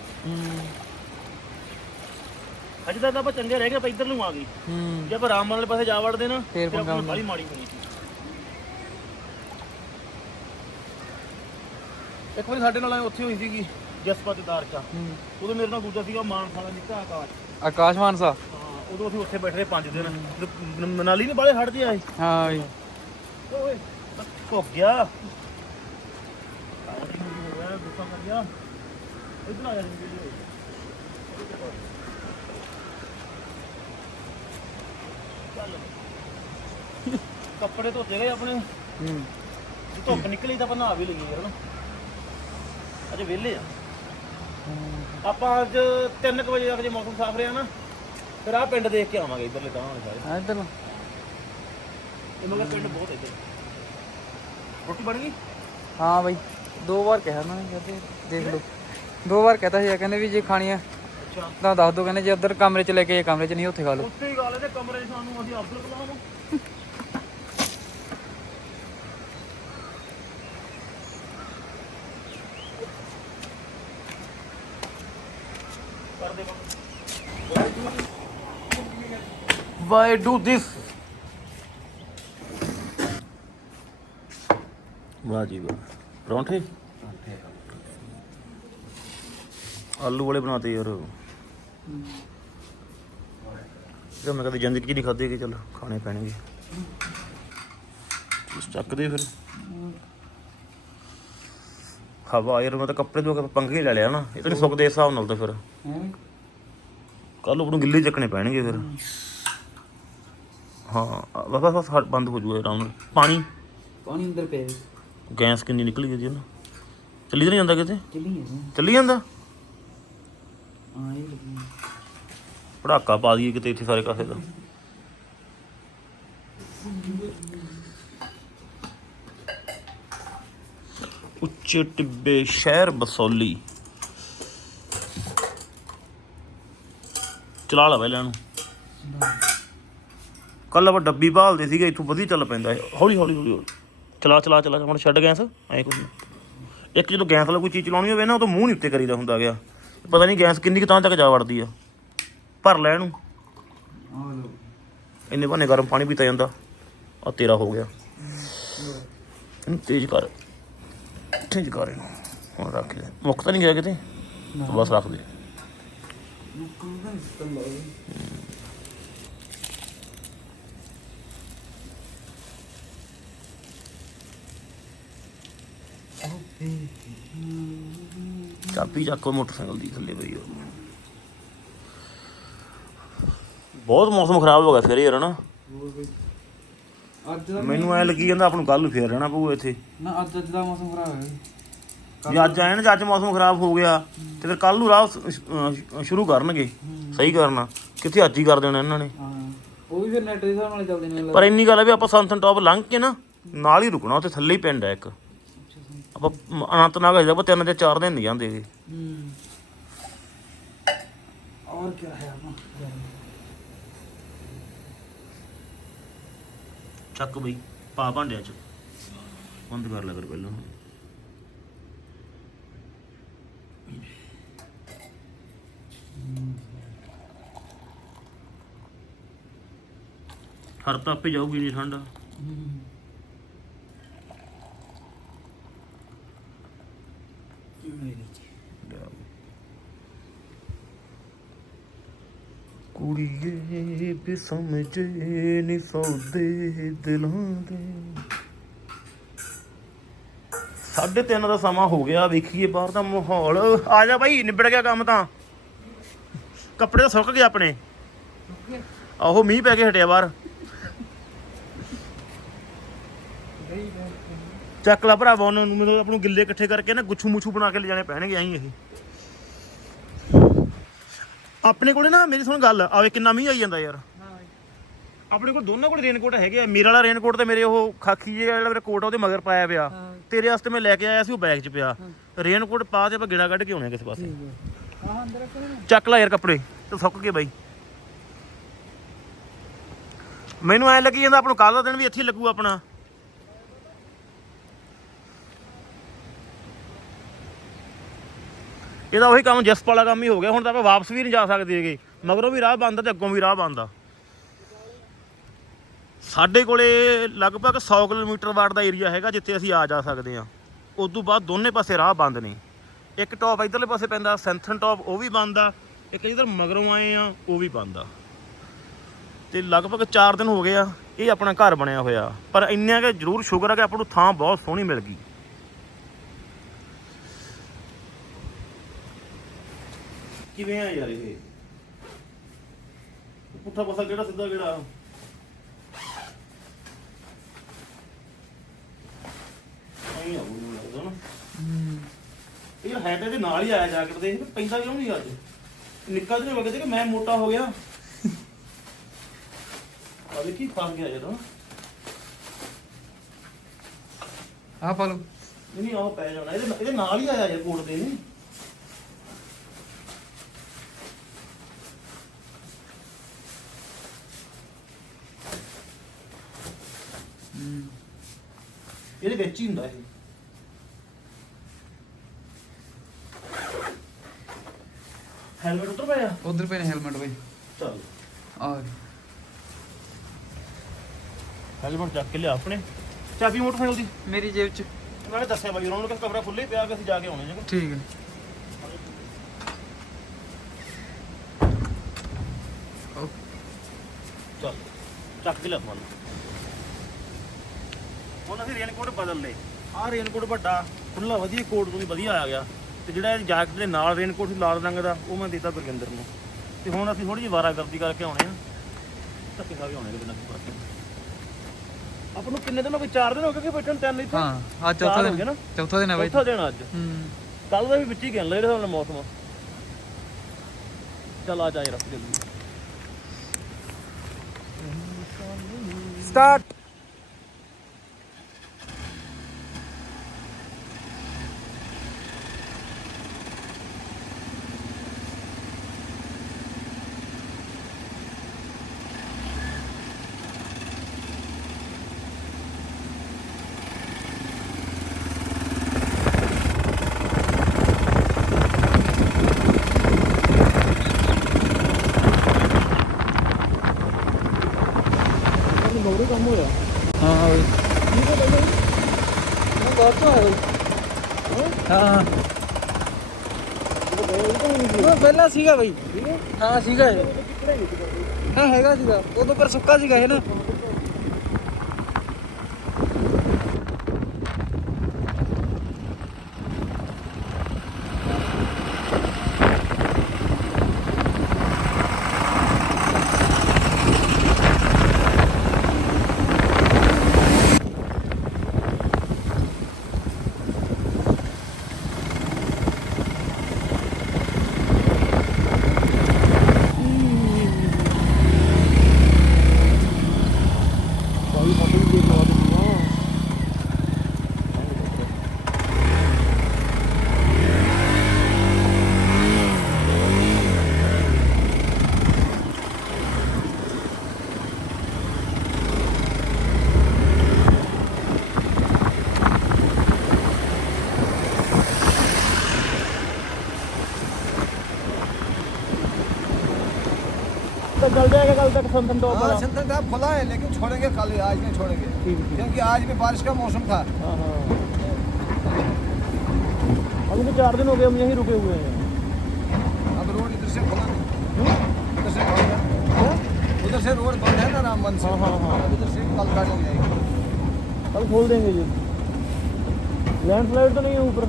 S1: ਅਜੇ ਤੱਕ ਆਪਾਂ ਚੰਗੇ ਰਹਿ ਗਏ ਆਪਾਂ ਇੱਧਰ ਨੂੰ ਆ ਗਏ।
S2: ਹੂੰ।
S1: ਜੇ ਆਪਾਂ ਰਾਮ ਵਾਲੇ ਪਾਸੇ ਜਾ ਵੜਦੇ ਨਾ
S2: ਫੇਰ
S1: ਆਪਾਂ ਨੂੰ। ਬਾਹਲੀ ਮਾੜੀ ਹੋਣੀ ਸੀ। ਇੱਕ ਵਾਰੀ ਸਾਡੇ ਨਾਲ ਉੱਥੇ ਹੋਈ ਸੀਗੀ। ਜਸਪਤਦਾਰ ਚ
S2: ਹੂੰ।
S1: ਉਦੋਂ ਮੇਰੇ ਨਾਲ ਦੂਜਾ ਸੀਗਾ ਮਾਨਸਾਲਾ ਨਿੱਕਾ ਆਕਾਸ਼।
S2: ਆਕਾਸ਼ ਮਾਨਸਾ?
S1: ਹਾਂ ਉਦੋਂ ਅਸੀਂ ਉੱਥੇ ਬੈਠੇ ਰਹੇ ਪੰਜ ਦਿਨ। ਜਦੋਂ ਮ- ਮਨਾਲੀ ਨਹੀਂ ਬਾਲੇ ਹਟ ਆਏ।
S2: ਹਾਂ ਬਈ
S1: ਓਏ ਹੋ ਗਿਆ। ਗੁੱਸਾ ਕਰ ਗਿਆ ਇਧਰ ਆ ਜਾ ਜੀ ਚੱਲ ਕੱਪੜੇ ਧੋਤੇ ਗਏ ਆਪਣੇ।
S2: ਹੂੰ।
S1: ਜੇ ਧੁੱਪ ਨਿਕਲੀ ਤਾਂ ਆਪਾਂ ਨਹਾ ਵੀ ਲਈਏ ਯਾਰ ਨਾ ਅਜੇ ਵਿਹਲੇ ਆ। ਆਪਾਂ ਅੱਜ 3 ਵਜੇ ਤੱਕ ਜੇ ਮੌਸਮ ਸਾਫ਼ ਰਿਹਾ ਨਾ ਫਿਰ ਆਹ ਪਿੰਡ ਦੇਖ ਕੇ ਆਵਾਂਗੇ ਇਧਰਲੇ ਤਾਂ ਸਾਰੇ।
S2: ਆ ਇੱਧਰ ਨੂੰ।
S1: ਇਹ ਮਗਰ ਪਿੰਡ ਬਹੁਤ ਇੱਧਰ। ਰੋਟੀ ਬਣ ਗਈ?
S2: ਹਾਂ ਬਈ ਦੋ ਵਾਰ ਕਿਹਾ ਨਾ ਕਹਿੰਦੇ ਦੇਖ ਲਓ। ਦੋ ਵਾਰ ਕਹਤਾ ਸੀ ਕਹਿੰਦੇ ਵੀ ਜੇ ਖਾਣੀ ਆ
S1: ਅੱਛਾ।
S2: ਤਾਂ ਦੱਸ ਦੋ ਕਹਿੰਦੇ ਜੇ ਉਧਰ ਕਮਰੇ ਚ ਲੈ ਕੇ ਕਮਰੇ ਚ ਨਹੀਂ ਉੱਥੇ ਖਾ ਲਓ।
S1: ਉੱਥੇ ਹੀ ਗੱਲ ਇਹਦੇ ਕਮਰੇ 'ਚ ਸਾਨੂੰ ਅਸੀਂ Abdul Kalam why do this ਵਾਹ ਜੀ ਵਾਹ। ਪਰੌਂਠੇ? ਆਲੂ ਵਾਲੇ ਬਣਾਤੇ ਯਾਰ। ਜੇ ਮੈਂ ਕਦੇ ਜ਼ਿੰਦਗੀ 'ਚ ਨਹੀਂ ਖਾਦੇ ਕਿ ਚੱਲ ਖਾਣੇ ਪੈਣਗੇ। ਇਸ ਚੱਕਦੇ ਫਿਰ। ਹਵਾ ਯਾਰ ਮੈਂ ਤਾਂ ਕੱਪੜੇ ਧੋ ਕੇ ਪੰਗੇ ਲੈ ਲਿਆ ਨਾ। ਇਹ ਤਾਂ ਨਹੀਂ ਸੁੱਕਦੇ ਇਸ ਹਿਸਾਬ ਨਾਲ ਤਾਂ ਫਿਰ। ਕੱਲ ਨੂੰ ਗਿੱਲੇ ਚੱਕਣੇ ਪੈਣਗੇ ਫਿਰ। ਹਾਂ। ਬਸ ਬਸ ਬਸ ਬੰਦ ਹੋ ਜੂਗਾ ਆਰਾਮ ਨਾਲ। ਪਾਣੀ?
S2: ਪਾਣੀ ਅੰਦਰ ਪਿਆ।
S1: ਗੈਸ ਕਿੰਨੀ ਨਿਕਲ ਗਈ ਜੀ ਨਾ। ਚੱਲੀ ਤਾਂ ਨਹੀਂ ਜਾਂਦਾ ਕਿਤੇ?
S2: ਚੱਲੀ
S1: ਜਾਂਦਾ?
S2: ਹਾਂ
S1: ਪੜਾਕਾ ਪਾ ਦਈਏ ਕਿਤੇ ਇੱਥੇ ਸਾਰੇ ਕਾਸੇ ਦਾ। ਉੱਚੇ ਟਿੱਬੇ ਸ਼ਹਿਰ ਬਸੌਲੀ। ਚਲਾ ਲਾ ਪਹਿਲਾਂ ਨੂੰ ਕੱਲ ਆਪਾਂ ਡੱਬੀ ਭਾਲਦੇ ਸੀਗੇ, ਇੱਥੋਂ ਵਧੀਆ ਚੱਲ ਪੈਂਦਾ ਹੌਲੀ ਹੌਲੀ ਹੌਲੀ ਹੌਲੀ। ਚਲਾ ਚਲਾ ਚਲਾ, ਹੁਣ ਛੱਡ ਗੈਸ, ਐਂ ਕੁਝ ਇੱਕ ਜਦੋਂ ਗੈਸ ਵਾਲਾ ਕੋਈ ਚੀਜ਼ ਚਲਾਉਣੀ ਹੋਵੇ ਨਾ, ਉਹ ਤਾਂ ਮੂੰਹ ਨਹੀਂ ਉੱਤੇ ਕਰੀਦਾ ਹੁੰਦਾ ਗਿਆ। ਪਤਾ ਨਹੀਂ ਗੈਸ ਕਿੰਨੀ ਕੁ ਤਾਂ ਤੱਕ ਜਾ ਵੜਦੀ ਆ। ਭਰ ਲੈ ਇਹਨੂੰ।
S2: ਆ ਲੋ
S1: ਇੰਨੇ ਬਹਾਨੇ ਗਰਮ ਪਾਣੀ ਪੀਤਾ ਜਾਂਦਾ। ਆ ਤੇਰਾ ਹੋ ਗਿਆ। ਇਹਨੂੰ ਤੇਜ਼ ਕਰ। ਤੇਜ਼ ਕਰ ਇਹਨੂੰ। ਹੁਣ ਰੱਖ ਦੇ ਮੁੱਕ ਤਾਂ ਨਹੀਂ ਗਿਆ ਕਿਤੇ? ਬਸ ਰੱਖ ਦੇ।
S2: ਤੋਂ ਲੱਗਦਾ
S1: ਚਾਬੀ ਚੱਕੋ ਮੋਟਰਸਾਈਕਲ ਦੀ ਥੱਲੇ ਪਈ ਉਹ ਬਹੁਤ ਮੌਸਮ ਖਰਾਬ ਹੋ ਗਿਆ ਫਿਰ ਯਾਰ ਨਾ
S2: ਅੱਜ ਦਾ
S1: ਮੈਨੂੰ ਐ ਲੱਗੀ ਜਾਂਦਾ ਆਪ ਨੂੰ ਕੱਲ ਨੂੰ ਫੇਰ ਰਹਿਣਾ ਪਊ ਇੱਥੇ।
S2: ਨਾ ਅੱਜ ਅੱਜ ਦਾ ਮੌਸਮ ਖਰਾਬ ਹੈ
S1: ਜੇ ਅੱਜ ਆਏ ਨਾ ਜੇ ਅੱਜ ਮੌਸਮ ਖਰਾਬ ਹੋ ਗਿਆ ਤੇ ਫਿਰ ਕੱਲ ਨੂੰ ਰਾਹ ਸ਼ੁਰੂ ਕਰਨਗੇ। ਸਹੀ ਕਰਨਾ। ਕਿੱਥੇ ਅੱਜ ਹੀ ਕਰ ਦੇਣਾ ਇਹਨਾਂ ਨੇ।
S2: ਹਾਂ ਉਹ ਵੀ ਫਿਰ ਨੈਟ ਦੇ ਹਿਸਾਬ ਨਾਲ ਚੱਲਦੇ ਨੇ
S1: ਪਰ ਇੰਨੀ ਗੱਲ ਹੈ ਵੀ ਆਪਾਂ ਸੰਤਨ ਟੌਪ ਲੰਘ ਕੇ ਨਾ ਨਾਲ ਹੀ ਰੁਕਣਾ ਉੱਥੇ ਥੱਲੇ ਹੀ ਪਿੰਡ ਹੈ ਇੱਕ। ਆਪਾਂ ਮ- ਅਨੰਤਨਾਗ ਹਜੇ ਆਪਾਂ ਤਿੰਨ ਤੇ ਚਾਰ ਦਿਨ ਨਹੀਂ ਜਾਂਦੇ ਗੇ।
S2: ਹੂੰ और क्या है अपना
S1: ਚੱਕ ਬਈ ਪਾ ਭਾਂਡਿਆਂ ਚ ਬੰਦ ਕਰ ਲੈ ਕਰ ਪਹਿਲਾਂ ਹਰ ਤਾਂ ਆਪੇ ਜਾਊਗੀ ਨਹੀਂ ਠੰਡ ਕੁੜੀਏ ਵੀ ਸਮਝੇ ਨੀ ਸੌਦੇ ਦਿਲਾਂ ਦੇ। ਸਾਢੇ ਤਿੰਨ ਦਾ ਸਮਾਂ ਹੋ ਗਿਆ ਵੇਖੀਏ ਬਾਹਰ ਦਾ ਮਾਹੌਲ। ਆ ਜਾ ਬਾਈ ਨਿਬੜ ਗਿਆ ਕੰਮ ਤਾਂ। ਕੱਪੜੇ ਤਾਂ ਸੁੱਕ ਗਏ ਆਪਣੇ। ਆਹੋ ਮੀਂਹ ਪੈ ਕੇ ਹਟਿਆ ਬਾਹਰ। ਚੱਕ ਲਾ ਭਰਾਵਾ ਉਹਨਾਂ ਨੂੰ ਮਤਲਬ ਆਪਾਂ ਨੂੰ ਗਿੱਲੇ ਇਕੱਠੇ ਕਰਕੇ ਨਾ ਗੁੱਛੂ ਮੁੱਛੂ ਬਣਾ ਕੇ ਲਿਜਾਣੇ ਪੈਣਗੇ ਆਈ ਇਹ। ਆਪਣੇ ਕੋਲੇ ਨਾ ਮੇਰੀ ਸੁਣ ਗੱਲ ਆਵੇ ਕਿੰਨਾ ਮੀਂਹ ਆਈ ਜਾਂਦਾ ਯਾਰ। ਆਪਣੇ ਕੋਲ ਦੋਨਾਂ ਕੋਲ ਰੇਨਕੋਟ ਹੈਗੇ ਆ ਮੇਰੇ ਵਾਲਾ ਰੇਨਕੋਟ ਤੇ ਮੇਰੇ ਉਹ ਖਾਕੀ ਜਿਹਾ ਜਿਹੜਾ ਮੇਰਾ ਕੋਟ ਆ ਉਹਦੇ ਮਗਰ ਪਾਇਆ ਪਿਆ। ਤੇਰੇ ਵਾਸਤੇ ਮੈਂ ਲੈ ਕੇ ਆਇਆ ਸੀ ਉਹ ਬੈਗ 'ਚ ਪਿਆ। ਰੇਨਕੋਟ ਪਾ ਤੇ ਆਪਾਂ ਗੇੜਾ ਕੱਢ ਕੇ ਆਉਣੇ ਕਿਸੇ ਪਾਸੇ।
S2: ਨਾ
S1: ਚੱਕ ਲੈ ਯਾਰ ਕੱਪੜੇ ਤੇ ਸੁੱਕ ਗਏ ਬਾਈ। ਮੈਨੂੰ ਐ ਲੱਗੀ ਜਾਂਦਾ ਆਪਣਾ ਕੱਲ ਦਾ ਦਿਨ ਵੀ ਇੱਥੇ ਲੱਗੂ ਆਪਣਾ। ਇਹਦਾ ਉਹੀ ਕੰਮ ਜਸਪ ਵਾਲਾ ਕੰਮ ਹੀ ਹੋ ਗਿਆ, ਹੁਣ ਤਾਂ ਆਪਾਂ ਵਾਪਸ ਵੀ ਨਹੀਂ ਜਾ ਸਕਦੇ ਹੈਗੇ। ਮਗਰੋਂ ਵੀ ਰਾਹ ਬੰਦ ਆ ਤੇ ਅੱਗੋਂ ਵੀ ਰਾਹ ਬੰਦ ਆ। ਸਾਡੇ ਕੋਲੇ ਲਗਭਗ 100 ਕਿਲੋਮੀਟਰ ਵਾਟ ਦਾ ਏਰੀਆ ਹੈਗਾ, ਜਿੱਥੇ ਅਸੀਂ ਆ ਜਾ ਸਕਦੇ ਆ ਉਸ ਤੋਂ ਬਾਅਦ ਦੋਨੇ ਪਾਸੇ ਰਾਹ ਬੰਦ ਨੇ। ਇੱਕ ਟੌਪ ਇਧਰਲੇ ਪਾਸੇ ਪੈਂਦਾ, ਸੈਂਥਨ ਟੌਪ ਉਹ ਵੀ ਬੰਦ ਆ। ਇੱਕ ਇਧਰ ਮਗਰੋਂ ਆਏ ਆ, ਉਹ ਵੀ ਬੰਦ ਆ। ਤੇ ਲਗਭਗ 4 ਦਿਨ ਹੋ ਗਏ ਆ, ਇਹ ਆਪਣਾ ਘਰ ਬਣਿਆ ਹੋਇਆ। ਪਰ ਇੰਨਾ ਕਿ ਜ਼ਰੂਰ ਸ਼ੁਕਰ ਆ ਕਿ ਆਪਾਂ ਨੂੰ ਥਾਂ ਬਹੁਤ ਸੋਹਣੀ ਮਿਲ ਗਈ। ਕਿਵੇਂ ਆ ਯਾਰ ਇਹ? ਪੁੱਠਾ ਪਾਸਾ ਕਿਹੜਾ ਸਿੱਧਾ ਕਿਹੜਾ? ਆਈ ਆ ਉਹ ਲੱਗਦਾ ਨਾ। ਇਹ ਹੈਡ ਇਹਦੇ ਨਾਲ ਹੀ ਆਇਆ ਜਾ ਕੇ ਦੇਖ ਪੈਂਦਾ ਕਿਉਂ ਨਹੀਂ ਅੱਜ? ਨਿੱਕਾ ਜਿਹਾ ਵਗਦੇ ਕਿ ਮੈਂ ਮੋਟਾ ਹੋ ਗਿਆ? ਆ ਦੇਖੀ ਫਸ ਗਿਆ ਜਦੋਂ।
S2: ਆ ਪਾ ਲਓ।
S1: ਨਹੀਂ ਨਹੀਂ ਆਹ ਪੈ ਜਾਣਾ। ਇਹਦੇ ਇਹਦੇ ਨਾਲ ਹੀ ਆਇਆ ਯਾਰ ਕੋਟ ਦੇ ਨਹੀਂ ਇਹਦੇ ਵਿੱਚ ਹੀ ਹੁੰਦਾ ਇਹ। ਹੈਲਮਟ ਉੱਤਰ ਪਿਆ
S2: ਉਧਰ ਪਏ ਨੇ ਹੈਲਮਟ ਬਈ।
S1: ਚੱਲ।
S2: ਆ
S1: ਹੈਲਮਟ ਚੱਕ ਕੇ ਲਿਆ ਆਪਣੇ। ਚਾਬੀ ਮੋਟਰਸਾਈਕਲ ਦੀ।
S2: ਮੇਰੀ ਜੇਬ ਚ।
S1: ਨਾਲੇ ਦੱਸਿਆ ਬਾਈ ਉਹਨਾਂ ਨੂੰ ਕਿ ਕਮਰਾ ਖੁੱਲੇ ਪਿਆ ਕਿ ਅਸੀਂ ਜਾ ਕੇ ਆਉਣੇ ਜੇ
S2: ਠੀਕ ਹੈ
S1: ਚੱਲ। ਚੱਕ ਕੇ ਲਿਆ ਫੋਨ ਹੁਣ ਅਸੀਂ ਰੇਨਕੋਟ ਬਦਲ ਲਏ। ਆਹ ਰੇਨਕੋਟ ਵੱਡਾ ਖੁੱਲਾ ਵਧੀਆ ਕੋਟ ਤੋਂ ਵੀ ਵਧੀਆ ਆ ਗਿਆ। ਤੇ ਜਿਹੜਾ ਇਹ ਜੈਕਟ ਦੇ ਨਾਲ ਰੇਨਕੋਟ ਸੀ ਲਾਲ ਰੰਗ ਦਾ ਉਹ ਮੈਂ ਦਿੱਤਾ ਗੁਰਗਿੰਦਰ ਨੂੰ। ਤੇ ਹੁਣ ਅਸੀਂ ਥੋੜੀ ਜਿਹੀ ਵਾਰਾਗਰਦੀ ਕਰਕੇ ਆਉਣੇ ਆ। ਧੱਕੇ ਖਾ ਕੇ ਆਉਣੇ ਕਿਤੇ ਨਾ ਕਿਤੇ ਪਾਸੇ ਆਪਾਂ ਨੂੰ ਕਿੰਨੇ ਦਿਨ ਹੋ ਗਏ? 4 ਦਿਨ ਹੋ ਗਏ ਕਿ ਬੈਠਣ ਤਿੰਨ ਇੱਥੇ?
S2: ਹਾਂ ਆ ਚੌਥਾ
S1: ਚਾਰ ਹੋ
S2: ਦਿਨ
S1: ਨਾ?
S2: ਚੌਥਾ ਦਿਨ ਹੈ ਬਈ।
S1: ਚੌਥਾ ਦਿਨ ਅੱਜ।
S2: ਹੂੰ।
S1: ਕੱਲ ਦਾ ਵੀ ਵਿੱਚ ਹੀ ਗਿਣ ਲੈ ਜਿਹੜਾ ਹੁਣ ਮੌਸਮ। ਚੱਲ ਆ ਜਾ ਯਾਰ ਜਲਦੀ।
S2: ਸਟਾਰਟ ਸੀਗਾ ਬਈ। ਹਾਂ ਸੀਗਾ ਇਹ। ਹਾਂ ਹੈਗਾ ਸੀਗਾ। ਉਦੋਂ ਪਰ ਸੁੱਕਾ ਸੀਗਾ ਇਹ ਨਾ।
S4: हाँ, तो खुला है लेकिन छोड़ेंगे आज नहीं छोड़ेंगे। क्योंकि आज भी बारिश का मौसम था।
S1: हाँ, हाँ। तो चार दिन हो गए हम यहीं रुके हुए हैं।
S4: अब रोड इधर से खुला नहीं। हम्म? से है। उधर से रोड बंद है ना उधर से। कल
S1: कल खोल देंगे जी। तो नहीं है ऊपर।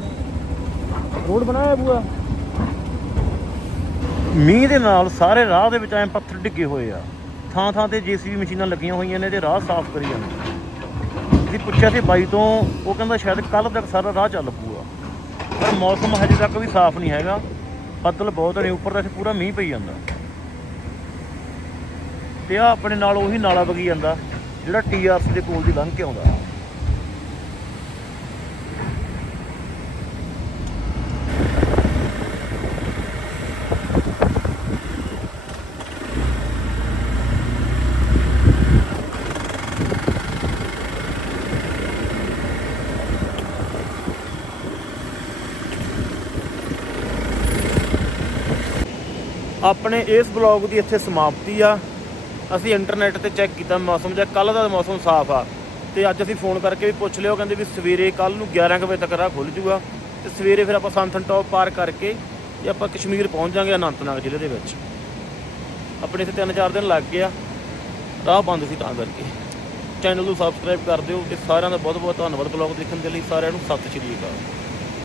S4: नहीं
S1: रोड बनाया है पूरा? ਮੀਂਹ ਦੇ ਨਾਲ ਸਾਰੇ ਰਾਹ ਦੇ ਵਿੱਚ ਐ ਪੱਥਰ ਡਿੱਗੇ ਹੋਏ ਆ। ਥਾਂ ਥਾਂ ਤੇ ਜੀਸੀਬੀ ਮਸ਼ੀਨਾਂ ਲੱਗੀਆਂ ਹੋਈਆਂ ਨੇ ਤੇ ਰਾਹ ਸਾਫ਼ ਕਰੀ ਜਾਂਦੇ ਅਸੀਂ ਪੁੱਛਿਆ ਸੀ ਬਾਈ ਤੋਂ, ਉਹ ਕਹਿੰਦਾ ਸ਼ਾਇਦ ਕੱਲ ਤੱਕ ਸਾਰਾ ਰਾਹ ਚੱਲ ਪੂਗਾ ਪਰ ਮੌਸਮ ਹਜੇ ਤੱਕ ਵੀ ਸਾਫ਼ ਨਹੀਂ ਹੈਗਾ। ਬੱਦਲ ਬਹੁਤ ਨੇ, ਉੱਪਰ ਤਾਂ ਇੱਥੇ ਪੂਰਾ ਮੀਂਹ ਪਈ ਜਾਂਦਾ। ਤੇ ਆ ਆਪਣੇ ਨਾਲ ਉਹੀ ਨਾਲਾ ਵਗੀ ਜਾਂਦਾ, ਜਿਹੜਾ ਟੀਆਰਸੀ ਦੇ ਕੋਲ ਦੀ ਲੰਘ ਕੇ ਆਉਂਦਾ। ਆਪਣੇ ਇਸ ਬਲੌਗ ਦੀ ਇੱਥੇ ਸਮਾਪਤੀ ਆ। ਅਸੀਂ ਇੰਟਰਨੈਟ ਤੇ ਚੈੱਕ ਕੀਤਾ ਮੌਸਮ, ਜਾਂ ਕੱਲ ਦਾ ਮੌਸਮ ਸਾਫ਼ ਆ, ਤੇ ਅੱਜ ਅਸੀਂ ਫੋਨ ਕਰਕੇ ਵੀ ਪੁੱਛ ਲਿਓ, ਕਹਿੰਦੇ ਵੀ ਸਵੇਰੇ ਕੱਲ ਨੂੰ 11 ਕੁ ਵਜੇ ਤੱਕ ਰਾਹ ਖੁੱਲ ਜੂਗਾ। ਤੇ ਸਵੇਰੇ ਫਿਰ ਆਪਾਂ ਸੰਥਨ ਟੌਪ ਪਾਰ ਕਰਕੇ ਤੇ ਆਪਾਂ ਕਸ਼ਮੀਰ ਪਹੁੰਚ ਜਾਾਂਗੇ ਅਨੰਤਨਾਗ ਜ਼ਿਲ੍ਹੇ ਦੇ ਵਿੱਚ। ਆਪਣੇ ਇੱਥੇ 3-4 ਦਿਨ ਲੱਗ ਗਿਆ ਰਾਹ ਬੰਦ ਸੀ ਤਾਂ ਕਰਕੇ। ਚੈਨਲ ਨੂੰ ਸਬਸਕ੍ਰਾਈਬ ਕਰ ਦਿਓ ਤੇ ਸਾਰਿਆਂ ਦਾ ਬਹੁਤ ਬਹੁਤ ਧੰਨਵਾਦ ਬਲੌਗ ਦੇਖਣ ਦੇ ਲਈ। ਸਾਰਿਆਂ ਨੂੰ ਸਤਿ ਸ਼੍ਰੀ ਅਕਾਲ।